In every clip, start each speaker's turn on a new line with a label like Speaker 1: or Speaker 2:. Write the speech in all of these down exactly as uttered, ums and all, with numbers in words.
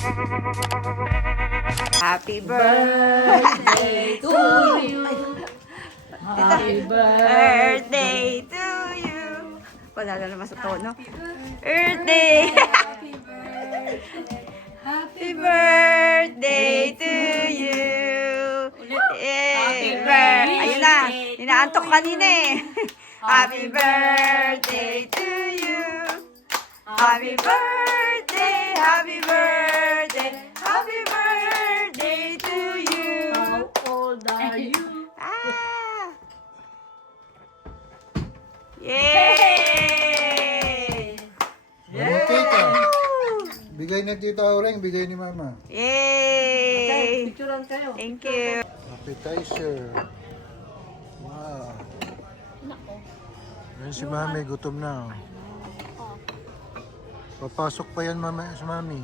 Speaker 1: Happy birthday to you.
Speaker 2: Happy
Speaker 1: Birthday to you. Wala na naman sa tono. Birthday. Happy birthday to you. Happy birthday. Ayun na. Inaantok kanina eh. Happy birthday to you. Happy birthday. Happy birthday. Happy birthday to you.
Speaker 2: How old are you?
Speaker 1: Ah! Yay!
Speaker 3: Ano cake ah? Bigay ni Tita Aureng, bigay ni Mama.
Speaker 1: Yay!
Speaker 2: Picturean kayo.
Speaker 1: Thank you.
Speaker 3: Appetizer. Wow. Yan si Mami, gutom na. oh. Papasok pa yan mama, si Mami.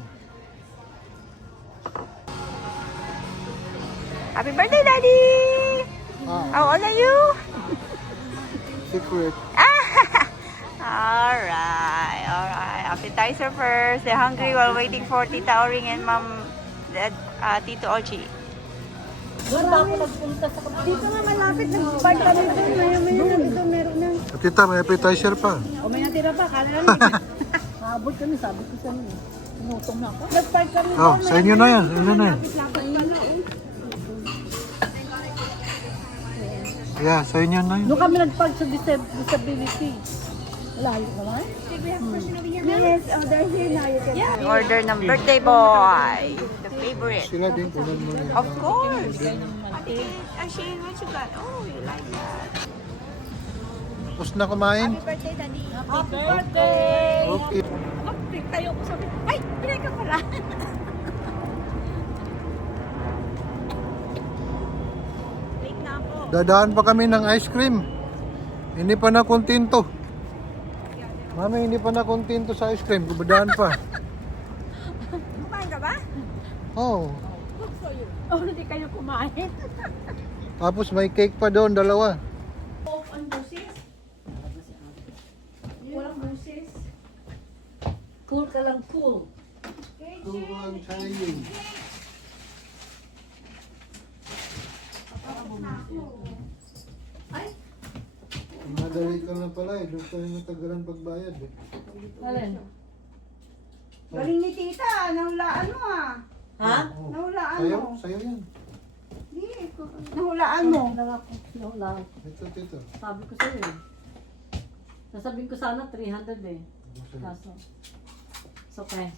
Speaker 1: Happy birthday, Daddy!
Speaker 3: Ah,
Speaker 1: How old are you?
Speaker 3: secret.
Speaker 1: Alright, alright. Appetizer first. They're hungry while waiting for Tita Oring and Mom, Dad, uh, Tito Ochi.
Speaker 2: Doon ba ako nagpunta sa kapatid?
Speaker 4: Dito nga malapit, nag-park kami na ito. Mayo, mayo, ito meron na.
Speaker 3: At Tita, may appetizer pa.
Speaker 4: O may natira pa, kala na lang.
Speaker 2: Naabot kami, sabi ko sa inyo. Tumutong na ako.
Speaker 4: Nag-park kami
Speaker 3: Oh, sa inyo na yan. Sa inyo na yan.
Speaker 4: Lapit pala, oh.
Speaker 3: Yeah, sa inyo na yan.
Speaker 2: Doon kami nag-park sa disab- disability. Layo naman.
Speaker 4: Yes, oh, they're here now. You can
Speaker 1: Order ng birthday boy. The favorite.
Speaker 3: Sila din, kunan mo rin.
Speaker 1: Of course. Ate, Ashane, what you got? Oh, you like that.
Speaker 3: Tapos na kumain?
Speaker 4: birthday, Daddy.
Speaker 2: Happy birthday!
Speaker 3: Okay.
Speaker 2: Kapit tayo ko sabi, ay, pinay ka pala.
Speaker 1: Wait na ako.
Speaker 3: Dadaan pa kami ng ice cream. Hindi pa na kontento. Mami, hindi pa na kontento sa ice cream. Dadaan pa.
Speaker 1: Kumain ka ba?
Speaker 3: Oh.
Speaker 2: Oh, hindi kayo kumain.
Speaker 3: Tapos may cake pa doon, dalawa.
Speaker 2: Walang busis. Cool ka lang, cool.
Speaker 3: Tuwang saying.
Speaker 2: Ay,
Speaker 3: Madali ka na pala eh. Doon tayo natagalan pagbayad eh.
Speaker 2: alin?
Speaker 4: Galing ni Tita, nahulaan mo ah.
Speaker 2: Ha?
Speaker 3: Oh.
Speaker 4: Nahulaan
Speaker 3: Sayo?
Speaker 4: mo.
Speaker 3: Sayo yan.
Speaker 4: Hindi, nahulaan mo.
Speaker 2: Lang ako, lang.
Speaker 3: Ito, tito.
Speaker 2: Sabi ko sa'yo eh. Sasabihin ko sana three hundred eh. Kaso, it's okay.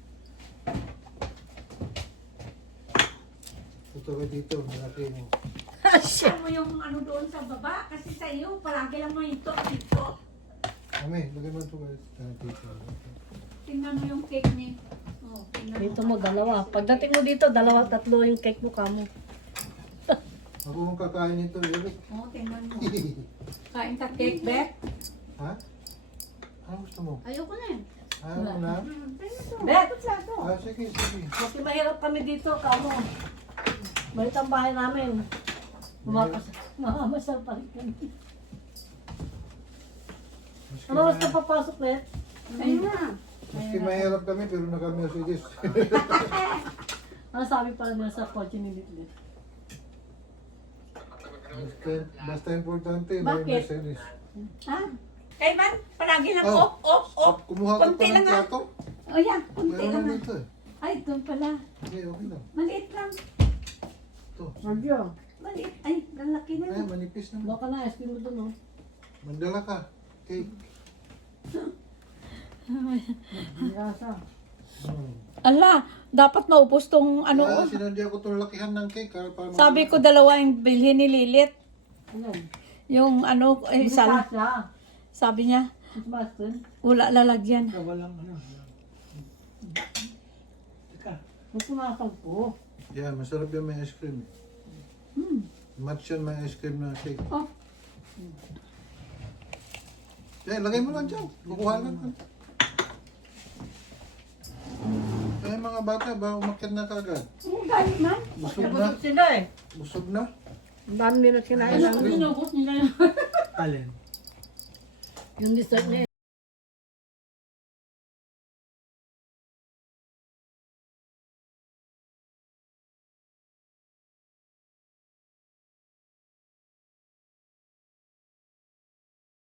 Speaker 3: Ito ka dito, malaki mo.
Speaker 5: Siya mo yung ano doon sa baba kasi sa iyo palagi lang mo ito dito.
Speaker 3: Mami, lagay mo ito ka dito.
Speaker 5: Tingnan mo yung cake ni. Oh, tingnan mo.
Speaker 2: Dito mo, dalawa. Pagdating mo dito, dalawa, tatlo yung cake mo kamo.
Speaker 3: Ako mong kakain nito, Eric.
Speaker 5: Oh, tingnan mo. Kain ka cake, Beth.
Speaker 3: Ha? Ano gusto mo?
Speaker 5: Ayoko na eh.
Speaker 3: Ano na?
Speaker 2: Bet!
Speaker 3: Ah, sige, sige.
Speaker 2: Kasi mahirap kami dito, kamo. Malit ang bahay namin. Umakas, makamasal pa rin kami.
Speaker 3: Maski,
Speaker 2: Ano oras ka papasok, Bet?
Speaker 5: Ayun na.
Speaker 3: maski mahirap kami, pero naka-Mercedes.
Speaker 2: Ano sabi pala nila sa kotse ni Litlit?
Speaker 3: basta, basta importante, may
Speaker 5: Bakit?
Speaker 3: Mercedes.
Speaker 5: Ha? Kay man, palagi lang
Speaker 3: Oh.
Speaker 5: off, off, off.
Speaker 3: Kumuha ka
Speaker 5: Konti
Speaker 3: pa ng
Speaker 5: lang ah.
Speaker 3: plato.
Speaker 5: Oh yan, konti
Speaker 3: Meron
Speaker 5: lang
Speaker 3: na
Speaker 5: ah.
Speaker 3: dito eh.
Speaker 5: Ay, doon pala.
Speaker 3: Hindi, okay lang.
Speaker 5: Maliit lang.
Speaker 3: Ito.
Speaker 2: Radyo.
Speaker 5: Maliit. Ay, lalaki na.
Speaker 3: Ay, manipis na.
Speaker 2: Baka na, S P mo doon, oh.
Speaker 3: Mandala ka. Cake.
Speaker 2: Nasa.
Speaker 3: Hmm.
Speaker 5: Ala, dapat maupos tong ano.
Speaker 3: Kaya sinadya ko itong lakihan ng cake. Para, para
Speaker 5: Sabi ko dalawa yung bilhin ni Lilit.
Speaker 2: Ano?
Speaker 5: Yung ano, eh,
Speaker 2: Hindi
Speaker 5: sal-
Speaker 2: kasya.
Speaker 5: sabi niya,
Speaker 2: Mas master.
Speaker 5: wala lalagyan.
Speaker 3: walang ano.
Speaker 2: Mas sumakal po.
Speaker 3: Yan, masarap yung may ice cream.
Speaker 5: Hmm.
Speaker 3: Match yan may ice cream na cake.
Speaker 5: Oh.
Speaker 3: Eh, lagay mo lang dyan. Kukuha lang. Eh, mga bata, ba umakyat na kagad?
Speaker 5: Oh, galing man.
Speaker 3: Busog na?
Speaker 2: Nabusog sila eh.
Speaker 3: Busog na?
Speaker 2: Ang dami nila kinain
Speaker 3: Ice
Speaker 2: namin.
Speaker 3: cream.
Speaker 5: Inubos nila yun.
Speaker 2: Yung dessert na